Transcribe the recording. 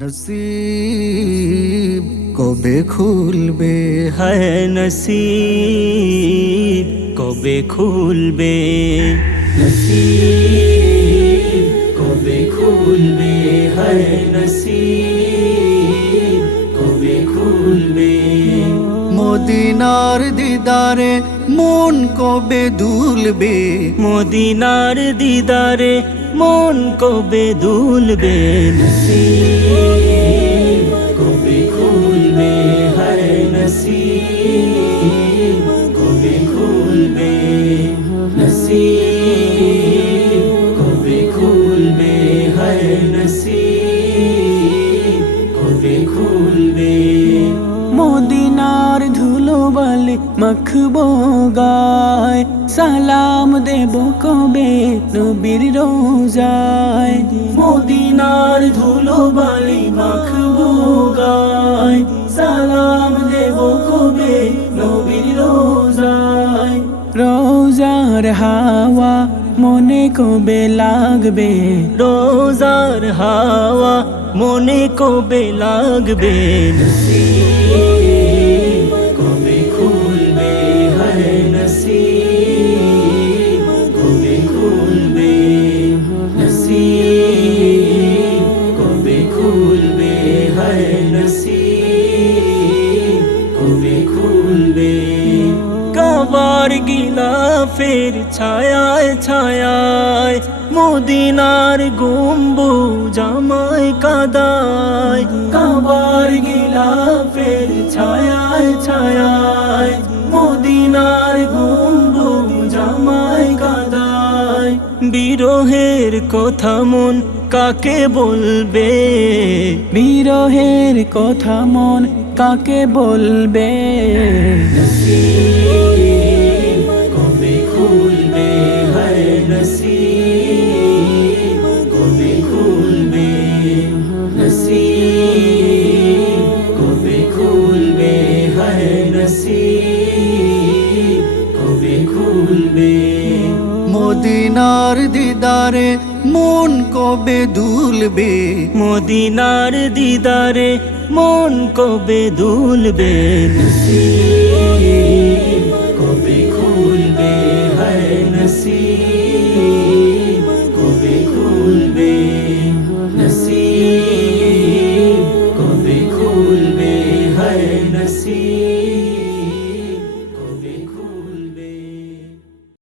নসিব কবে খুলবে, হায় নসিব কবে খুলবে, নসিব কবে খুলবে, হায় নসিব কবে খুলবে। মদিনার দিদারে মন কবে দুলবে, মদিনার দিদারে মন কবে দুলবে, নসিব কবে খুলবে, হায় নসিব কবে খুলবে, নসিব কবে খুলবে, হায় নসিব কবে খুলবে। মদিনার ধুলো বালি মাখবো গায়, সালাম দেব কবে নবীর রোজায়। মদিনার ধুলো বালি মাখবো গায়, সালাম দেব কবে নবীর রোজায়। রোজার হাওয়া মনে কবে লাগবে, রোজার হাওয়া মনে কবে লাগবে, নসিব কবে খুলবে, হায় নসিব কবে খুলবে, নসিব কবে খুলবে, হায় নসিব কবে খুলবে। কাবার গিলাফের ছায়ায় ছায়ায় মদিনার গম্বুজ আমায় কাদায়, কাবার গিলাফের ছায়ায় ছায়ায় মদিনার গম্বুজ আমায় কাদায়। বিরহের কথা মন কাকে বলবে, বিরহের কথা মন কাকে বলবে। নসিব কবে খুলবে, হায় নসিব কবে খুলবে, নসিব কবে খুলবে, হায় নসিব কবে খুলবে। মদিনার দিদারে মন কবে দুলবে, মদিনার দিদারে মন কবে দুলবে, নসিব